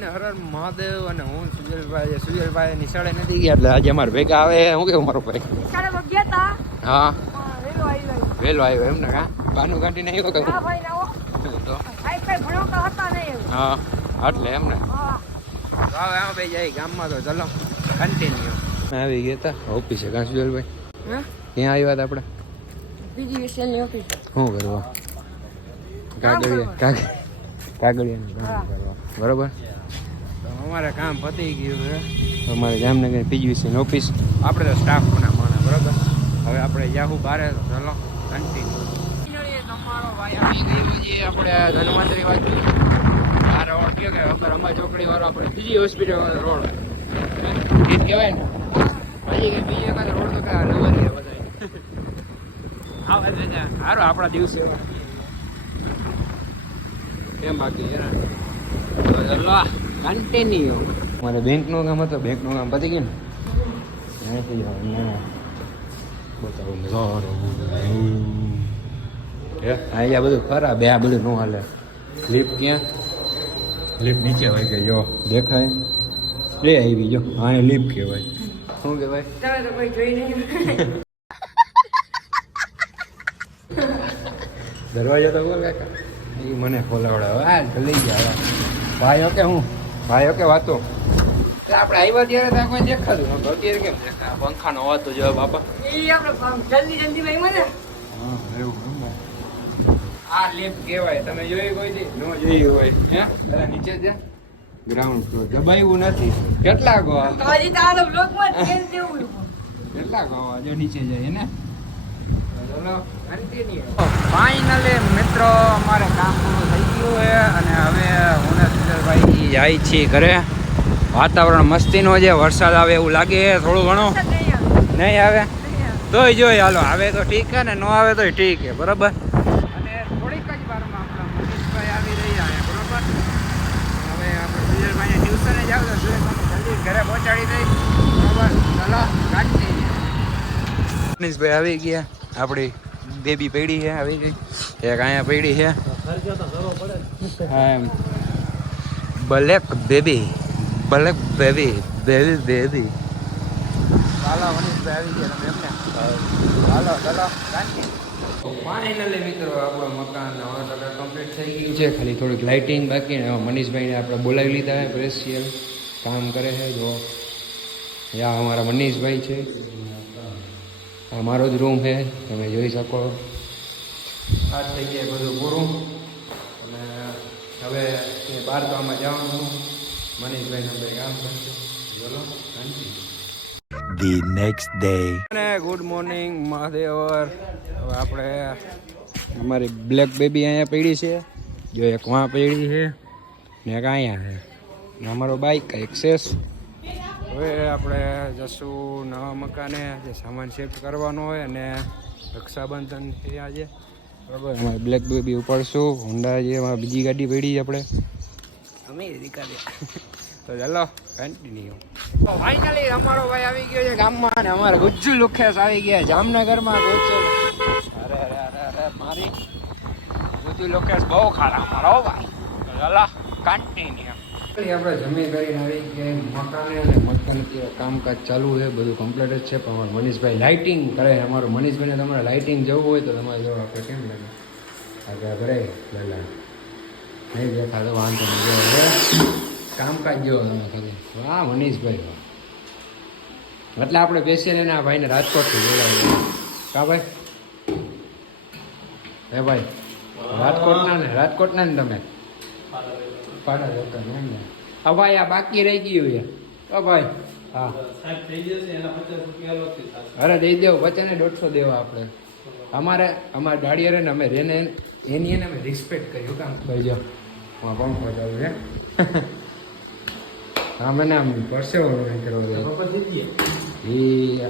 બધાને હર હર મહાદેવ. અને હું સુજલભાઈ નિશાળે નથી ગયા એટલે આજે અમારે ભેગા આવે. હું કેવું મારો ભાઈ? હા વેલો આવ્યો એમ ને? કા બાનું કાઢીને આવ્યો કે? હા એટલે એમ ને. હવે આમ ભાઈ જાય ગામમાં તો ચલો કન્ટિન્યુ. આવી ગયા હતા ઓફિસે. કાં સુજલભાઈ ક્યાં આવ્યા હતા આપણે? શું કરવા? કાગળિયાનું કામ કરવા. બરોબર. તો અમારે કામ પતી ગયું છે. અમારે જામનગર પીજીવીસીની ઓફિસ. આપણે તો સ્ટાફ ના માણે. બરોબર. હવે આપણે જાહું બારે તો ચલો કન્ટિન્યુ. તમારો ભાઈ આવી ગયો છે આપણે ધન્વંતરી બાજુ. આ રોડ કયો કે અમર અંબા ચોકડી વાળો આપણે બીજી હોસ્પિટલ વાળો રોડ એ કહેવાય ને. હજી કે બીજો કાંઈ રોડ તો કાંઈ નવા નહીં બધા. સારું આપણા દિવસે એમ બાકી કન્ટિન્યુ. મારે બેંકનું કામ હતું. બેંકનું કામ પતી ગયું ને અહીંથી બતાવું અહીંયા બધું ખરા. બે આ બધું ન હાલે. લિફ્ટ ક્યાં? લિફ્ટ નીચે હોય કે જો દેખાય લે આવી જો. હા એ લિફ્ટ કહેવાય. શું કહેવાય? દરવાજો તો બોલ કાકા એ મને ખોલાવડાવે. હા લઈ ગયા ભાઈઓ કે હું ભાઈઓ કે વાતો આપણે આવ્યા ત્યારે ત્યાં કોઈ દેખાતું નતું. અત્યારે કેમ દેખાય? પંખાનો અવાજ તો જોયો બાપા. હા એવું આ લિફ્ટ કહેવાય. તમે જોયું કોઈ દી? ન જોયું હોય હે? નીચે જ ગ્રાઉન્ડ ફ્લોર દબાવ્યું નથી. કેટલા ગો કેટલા ગો જો નીચે જાય ને. ફાઇનલી મિત્રો અમારે કામ પૂરું થઈ ગયું છે અને હવે હું ને સુજલભાઈ જાય છીએ ઘરે. વાતાવરણ મસ્તીનો છે. વરસાદ આવે એવું લાગે થોડું ઘણું. નહીં આવે તોય જોઈ હાલો. આવે તો ઠીક છે ને ન આવે તોય ઠીક છે. બરાબર. અને થોડીક જ વારમાં આપણા મનીષભાઈ આવી રહ્યા છે. બરાબર. હવે આપણે સુજલભાઈને ટ્યુશને જાવ તો સુજલભાઈને જલ્દી ઘરે પહોંચાડી દઈ. બરાબર ચલો કાઢી. મનીષભાઈ આવી ગયા. આપણી બેબી પડી છે આવી ગઈ. એક અહીંયા પડી છે. હા એમ black baby black baby baby baby. ચાલો મનીષભાઈ આવી ગયા તમે એમને. ચાલો ચલો ફાઇનલી મિત્રો આપણું મકાન હવે તો કમ્પ્લીટ થઈ ગયું છે. ખાલી થોડીક લાઇટિંગ બાકી ને મનીષભાઈને આપણે બોલાવી લીધા છે. પ્રેશિયલ કામ કરે છે. જો યા અમારા મનીષભાઈ છે. આ મારો જ રૂમ છે. તમે જોઈ શકો. આ થઈ ગયા બધું પૂરું. અને હવે બહાર તો આમાં જવાનું મનીષભાઈને આપણે કામ કરશું. બોલો The next day. Good morning મહાદેવર. હવે આપણે અમારી બ્લેક બેબી અહીંયા પડી છે. જો એક વાં પડી છે ને એક અહીંયા છે. અમારો બાઇક એક્સેસ. હવે આપણે જશું નવા મકાને. જે સામાન શિફ્ટ કરવાનો હોય અને રક્ષાબંધન છે આજે. બરાબર. અમારી બ્લેક બેબી ઉપાડશું. હોન્ડા જે એમાં બીજી ગાડી પડી આપણે અમે નીકળીએ. તો ચાલો કન્ટિન્યુ. ફાઇનલી અમારો ભાઈ આવી ગયો છે ગામમાં. અને અમારે ગુજ્જુ લુખેશ આવી ગયા જામનગરમાં. ગુજ્જુ અરે અરે અરે અરે મારી ગુજ્જુ લુખેશ બહુ ખારા મારો ભાઈ. તો ચાલો કન્ટિન્યુ. આપણે જમી કરીને આવી ગયા મકાને. અને મકાન કામકાજ ચાલુ છે. બધું કમ્પ્લીટ જ છે. પણ અમારું મનીષભાઈ લાઇટિંગ કરે. અમારું મનીષભાઈને તમારે લાઇટિંગ જવું હોય તો તમારે જો આપણે કેમ લાગે આગળ કરે પહેલાં નહીં દેખાતો વાંધો નહીં. કામકાજ જેવો તમે ખાલી વાહ મનીષભાઈ વાહ. એટલે આપણે બેસીને એના ભાઈને રાજકોટથી બોલાવીએ. કા ભાઈ? હે ભાઈ રાજકોટના ને તમે પાડા જતા એમ ને. હા ભાઈ આ બાકી રહી ગયું છે. હા ભાઈ હા અરે દઈ દેવું. વચ્ચે 150 દેવા આપણે. અમારે ગાડી રહે ને અમે રેને એની એને અમે રિસ્પેક્ટ કર્યું. કામ ભાઈ જો પંખો ચાલુ છે. હા મને આમ પરસેવો નહીં કરવો એ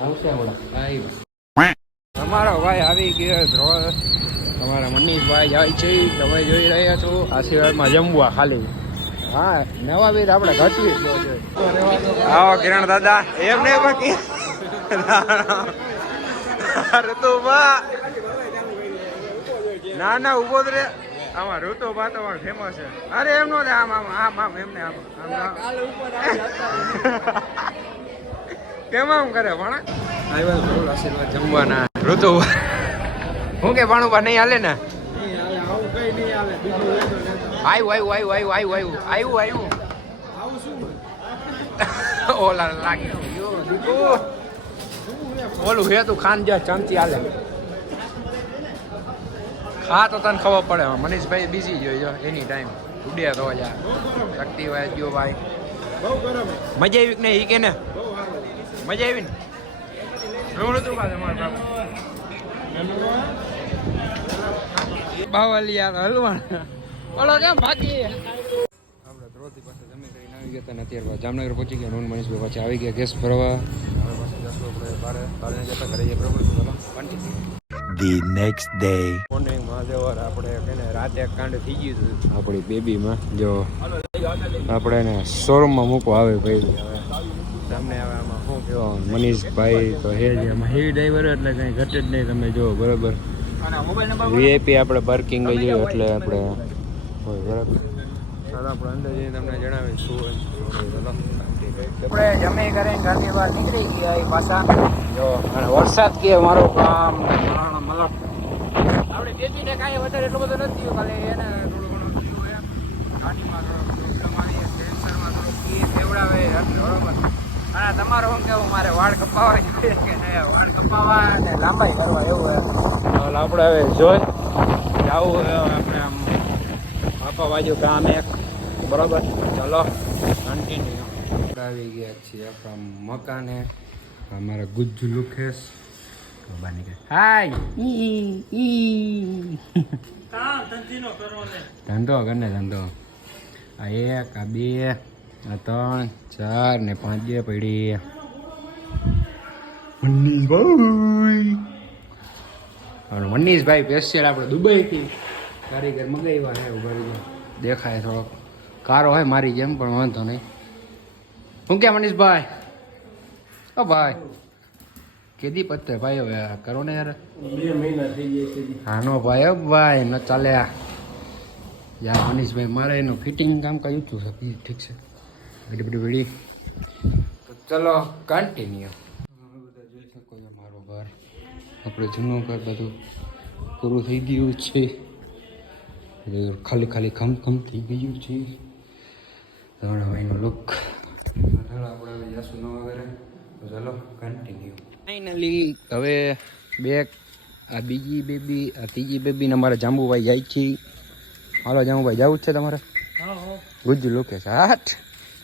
આવશે હમણાં. તમારો ભાઈ આવી ગયો ધ્રોળ. તમારા મનીષભાઈ જાય છે. તમે જોઈ રહ્યા છો આશીર્વાદમાં જમવા ખાલી. હા નવા વીર આપણે ઘટવી જ જોઈએ. આવો કિરણ દાદા. એમ નહીં બાકી અરે તો ના ના ઉભો જ રે. આમાં ઋતુ વાતાવરણ ફેમસ છે. અરે એમ નો લે, આમ આમ આમ આમ એમને આમ કેમ આમ કરે પણ આવ્યા જરૂર આશીર્વાદ જમવાના ઋતુ હું કે ભાણુભા નહીં હાલે ને આવ્યું ઓલા લાગી ઓલું હે તું ખાન જા ચમચી હાલે ખા તો તને ખબર પડે. મનીષભાઈ બીજી જોઈ એની ટાઈમ ઉડ્યા તો જા શક્તિ હોય જો ભાઈ મજા આવી કે નહીં કે ને મજા આવી ને શું હતું તમારા બાવલિયા હલવા ઓલો કેમ ભાગી આપણે ધ્રોતી પાસે જમી કરીને આવી ગયા હતા. અત્યારે જામનગર પહોંચી ગયા. નોન મનીષભાઈ પાછા આવી ગયા ગેસ ભરવા. હવે પાછું જશું આપણે બારે જતા ઘરે જઈએ બરોબર. The next day. મોર્નિંગ મહાદેવર આપણે કહીને રાતે એક કાંડ થઈ ગયું હતું આપણી બેબીમાં. જો આપણે એને શોરૂમમાં મૂકવા આવે ભાઈ. તમને હવે આમાં શું કહેવાનું મનીષભાઈ તો હે જ એમાં હેવી ડ્રાઈવર એટલે કંઈ ઘટે જ નહીં. તમે જો બરાબર વીઆઈપી આપણે પાર્કિંગ ગઈ એટલે આપણે હોય બરાબર. ચાલો આપણે અંદર જઈને તમને જણાવીશું. આપણે જમી કરીને ઘરની બહાર નીકળી ગયા એ પાછા જો અને વરસાદ કે મારો કામ મતલબ આપણે બેબીને કાંઈ વધારે એટલું બધું નથી થયું. ખાલી એને થોડું ઘણું થયું એમ ગાડીમાં થોડો પ્રોબ્લેમ આવી કેન્સરમાં થોડુંક કી ફેવડાવે બરોબર. અને તમારું શું કેવું મારે વાળ કપાવા જોઈએ કે નહીં વાળ કપાવા અને લાંબાઈ કરવા એવું એમ આપણે હવે જોઈ જવું આપણે આમ આપવા બાજુ કામ એક બરોબર. ચલો કન્ટિન્યુ આવી ગયા છીએ આપણા મકાને. અમારા ગુજ્જુ લુખેશ હાય ધંધો કરને ધંધો. આ 1 આ 2 આ 3 4 ને 5 જે પડી મનીષભાઈ સ્પેશિયલ આપણે દુબઈથી કારીગર મગાવ્યા છે. ઉભા દેખાય થોડોક કારો હોય મારી જેમ પણ વાંધો નહીં. શું કે મનીષભાઈ ઓ ભાઈ કેદી પત્તે ભાઈ હવે કરો ને યાર 2 મહિના થઈ ગયા છે. હા નો ભાઈ ભાઈ ન ચાલે યાર મનીષભાઈ મારે એનું ફિટિંગ કામ કઈ ઊંચું છે ઠીક છે બધી બધી વેડી. તો ચલો કન્ટિન્યુ. બધા જોઈ શકો છો મારું ઘર આપણે જૂનું ઘર બધું પૂરું થઈ ગયું છે. ખાલી ખાલી ખમ થઈ ગયું છે. ભાઈનો લુક આપણે જશું નવા ઘરે. ચાલો કન્ટિન્યુ. ફાઇનલી હવે આ બીજી બેબી આ ત્રીજી બેબીને અમારે જાંબુભાઈ જાય છે. હાલો જાંબુભાઈ જવું જ છે તમારે? ગુજ્જુ લુકે છે હાટ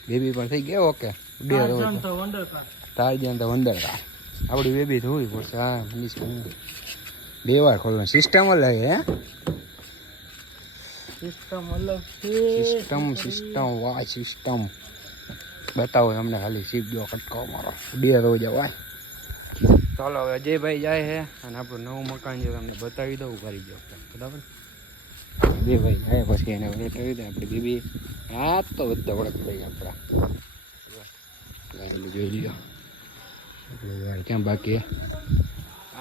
બેબી પણ થઈ ગયો ઓકે. તાર જ્યાં તો વંદર કાર આપણી બેબી થવી પડશે. હા બે વાર ખોલવાનું સિસ્ટમ અલગ હે સિસ્ટમ વાય સિસ્ટમ બતાવો તમને ખાલી સીપ જો કટકો મારો 2 રોજ વાય. ચાલો હવે અજયભાઈ જાય છે અને આપણું નવું મકાન છે તમને બતાવી દઉં કરી દો બરાબર. 2 ભાઈ જાય પછી એને બતાવી દે આપણી બેબી. હા તો બધા ઓળખ ભાઈ આપણા જોઈ લ્યો આપણે ક્યાં બાકી આ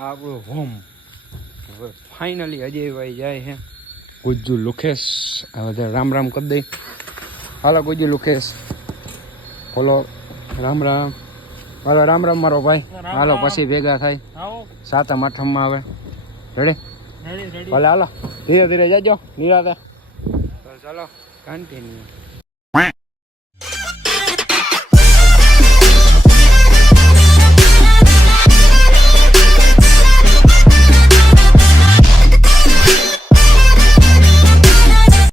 આપણું હોમ. હવે ફાઇનલી અજયભાઈ જાય છે. ગુજ્જુ લુખેશ હવે રામ રામ કરી દઈ. હાલો ગુજ્જુ લુખેશ બોલો રામ રામ. હાલો રામ રામ મારો ભાઈ. હાલો પછી ભેગા થાય 7મ 8મમાં આવે. રેડી ભલે હાલો ધીરે ધીરે જજો નિરાતે. ચાલો કન્ટિન્યુ.